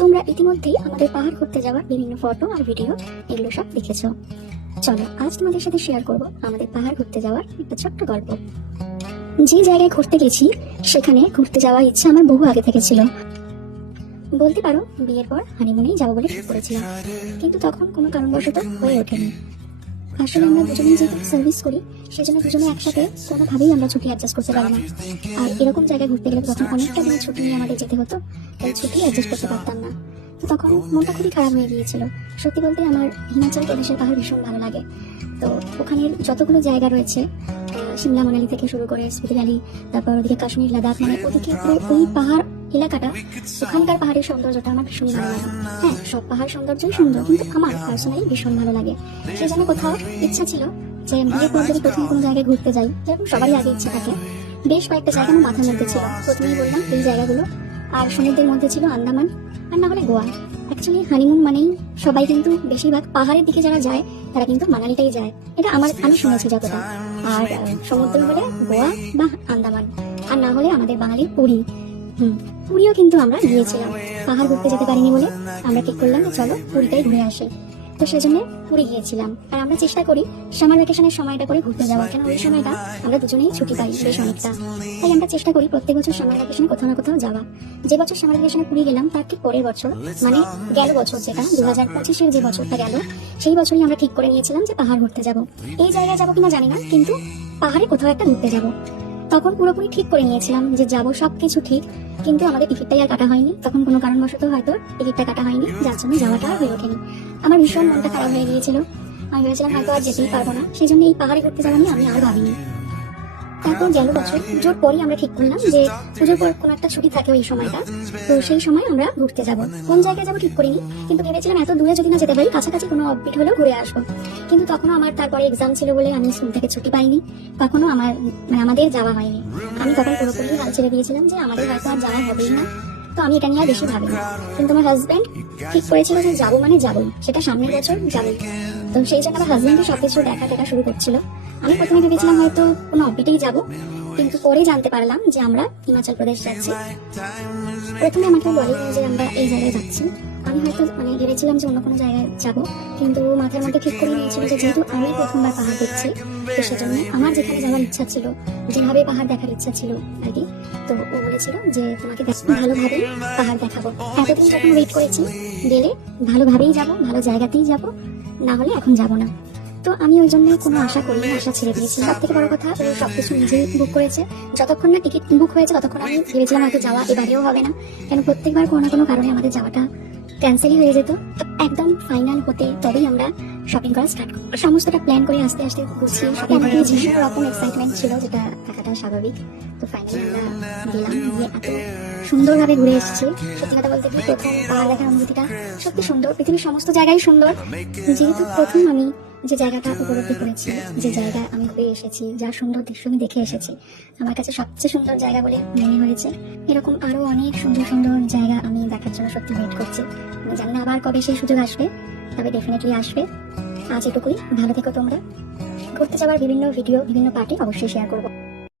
তোমরা ইতিমধ্যেই আমাদের পাহাড় ঘুরতে যাওয়ার বিভিন্ন ফটো আর ভিডিও এগুলো সব দেখেছো। চলো আজ তোমাদের সাথে শেয়ার করব আমাদের পাহাড় ঘুরতে যাওয়ার একটা ছোট্ট গল্প। যে জায়গায় ঘুরতে গেছি সেখানে ঘুরতে যাওয়ার ইচ্ছা আমার বহু আগে থেকে ছিল। বলতে পারো বিয়ের পর হানিমুনেই যাবো বলে ঠিক করেছিলাম, কিন্তু তখন কোনো কারণবশত হয়ে ওঠেনি। আসলে আমরা দুজনেই যেহেতু সার্ভিস করি, সেজন্য দুজনে একসাথে কোনোভাবেই আমরা ছুটি অ্যাডজাস্ট করতে পারি না। আর এরকম জায়গায় ঘুরতে গেলে তখন অনেকটা দিন ছুটি নিয়ে আমাদের যেতে হতো, তাই ছুটি অ্যাডজাস্ট করতে পারতাম না। তো তখন মনটা খুবই খারাপ হয়ে গিয়েছিল। সত্যি বলতে আমার হিমাচল প্রদেশের পাহাড় ভীষণ ভালো লাগে। তো ওখানের যতগুলো জায়গা রয়েছে, সিমলা মানালি থেকে শুরু করে স্পিতি ভ্যালি, তারপর ওদিকে কাশ্মীর লাদাখ, মানে ওদিকে ওই পাহাড় এলাকাটা, ওখানকার পাহাড়ের সৌন্দর্যটা আমার ভীষণ ভালো লাগে। হ্যাঁ, সব পাহাড় সৌন্দর্যই সুন্দর, কিন্তু আমার পার্সোনালি ভীষণ ভালো লাগে। সেই জন্য কোথাও ইচ্ছা ছিল যে বিয়ের পর যদি প্রথম কোনো জায়গায় ঘুরতে যাই, যেরকম সবারই আগে ইচ্ছা থাকে। বেশ কয়েকটা জায়গা আমার মাথার মধ্যে ছিল। প্রথমেই বললাম এই জায়গাগুলো, আর সমুদ্রের মধ্যে ছিল আন্দামান, আর না হলে গোয়া। অ্যাকচুয়ালি হানিমুন মানেই সবাই কিন্তু বেশিরভাগ পাহাড়ের দিকে যারা যায় তারা কিন্তু মানালিটাই যায়, এটা আমি শুনেছি যতটা। আর সমুদ্র হলে গোয়া বা আন্দামান, আর না হলে আমাদের বাঙালির পুরী। পুরীও কিন্তু আমরা গিয়েছিলাম, পাহাড় ঘুরতে যেতে পারিনি বলে আমরা ঠিক করলাম যে চলো পুরীটাই ঘুরে আসি। তো সেজন্য পুরী গিয়েছিলাম। আর আমরা চেষ্টা করি সামার ভ্যাকেশনের সময়টা করে ঘুরতে যাওয়া, কেন ওই সময়টা আমরা দুজনেই ছুটি পাই বেশ অনেকটা। তাই আমরা চেষ্টা করি প্রত্যেক বছর সামার ভ্যাকেশনে কোথাও না কোথাও যাওয়া। যে বছর সামার ভ্যাকেশনে পুরী গেলাম তার ঠিক পরের বছর, মানে গেল বছর, যেটা 2025-এর যে বছরটা গেল, সেই বছরই আমরা ঠিক করে নিয়েছিলাম যে পাহাড় ঘুরতে যাব। এই জায়গায় যাবো কিনা জানি না, কিন্তু পাহাড়ে কোথাও একটা ঘুরতে যাব। তখন পুরোপুরি ঠিক করে নিয়েছিলাম যে যাবো, সবকিছু ঠিক, কিন্তু আমাদের টিকিটটাই আর কাটা হয়নি। তখন কোনো কারণবশত হয়তো টিকিটটা কাটা হয়নি, যার জন্য যাওয়াটা আর হয়ে ওঠেনি। আমার ভীষণ মনটা খারাপ হয়ে গিয়েছিল। আমি ভেবেছিলাম হয়তো আর যেতেই পারবো না, সেই জন্য এই পাহাড়ে ঘুরতে যাওয়া নিয়ে আমি আর ভাবিনি। তারপর গেল বছর জোর পরই আমরা ঠিক করলাম যে পুজোর পর কোনো একটা ছুটি থাকে ওই সময়টা, তো সেই সময় আমরা ঘুরতে যাব। কোন জায়গায় যাবো ঠিক করিনি, কিন্তু ভেবেছিলাম এত দূরে যদি না যেতে পারি, কাছাকাছি কোনো অফবিট হলেও ঘুরে আসবো। কিন্তু তখনও আমার তারপরে এক্সাম ছিল বলে আমি স্কুল থেকে ছুটি পাইনি, তখনও আমাদের যাওয়া হয়নি। আমি তখন পুরোপুরি হাল ছেড়ে দিয়েছিলাম যে আমাদের হয়তো আর যাওয়া হবেই না। তো আমি এটা নিয়ে আর বেশি ভাবিনি, কিন্তু আমার হাজব্যান্ড ঠিক করেছিল যে যাবো মানে যাবোই, সেটা সামনের বছর যাবোই। তো সেই জন্য আমার হাজব্যান্ডের সবকিছু দেখা শুরু করছিল। আমি প্রথমে ভেবেছিলাম হয়তো কোনো অফবিটেই যাবো, কিন্তু পরে জানতে পারলাম যে আমরা হিমাচল প্রদেশ যাচ্ছি। প্রথমে আমাকে বলে যে আমরা এই জায়গায় যাচ্ছি। আমি হয়তো ভেবেছিলাম যে অন্য কোনো জায়গায় যাবো, কিন্তু মাথার মধ্যে ঠিক করে নিয়েছিল যে যেহেতু আমি প্রথমবার পাহাড় দেখছি, তো সেজন্য আমার যেখানে যাওয়ার ইচ্ছা ছিল, যেভাবে পাহাড় দেখার ইচ্ছা ছিল আর কি, তো ও বলেছিল যে তোমাকে ভালোভাবেই পাহাড় দেখাবো। এতদিন যখন ওয়েট করেছি, গেলে ভালোভাবেই যাব, ভালো জায়গাতেই যাব, না হলে এখন যাব না। তো আমি ওই জন্য কোনো আশা করিনি, আশা ছেড়ে দিয়েছি। সব থেকে বড় কথা, ও সবকিছু নিজেই বুক করেছে। যতক্ষণ না টিকিট বুক হয়েছে ততক্ষণ আমি ভেবেছিলাম হয়তো যাওয়া এবারেও হবে না, কেন প্রত্যেকবার কোনো না কোনো কারণে আমাদের যাওয়াটা ক্যান্সেলই হয়ে যেত। একদম ফাইনাল হতে তবেই আমরা শপিং করা স্টার্ট করি। সমস্তটা প্ল্যান করে আস্তে আস্তে গুছিয়ে শপিং করে ভীষণ রকম এক্সাইটমেন্ট ছিল, যেটা থাকাটা স্বাভাবিক। তো ফাইনালি আমরা গেলাম, গিয়ে এত সুন্দরভাবে ঘুরে এসেছি। সত্যি কথা বলতে কি, প্রথম পাহাড় দেখার অনুভূতিটা সত্যি সুন্দর। পৃথিবীর সমস্ত জায়গায় সুন্দর, যেহেতু প্রথম আমি যে জায়গাটা উপলব্ধি করেছি, যে জায়গা আমি ঘুরে এসেছি, যার সুন্দর দৃশ্য আমি দেখে এসেছি, আমার কাছে সবচেয়ে সুন্দর জায়গা বলে মনে হয়েছে। এরকম আরো অনেক সুন্দর সুন্দর জায়গা আমি দেখার জন্য সত্যি ওয়েট করছি। আমি জানি না আবার কবে সেই সুযোগ আসবে, তবে ডেফিনেটলি আসবে। আজ এটুকুই, ভালো থেকো তোমরা। ঘুরতে যাওয়ার বিভিন্ন ভিডিও, বিভিন্ন পার্টি অবশ্যই শেয়ার করবো।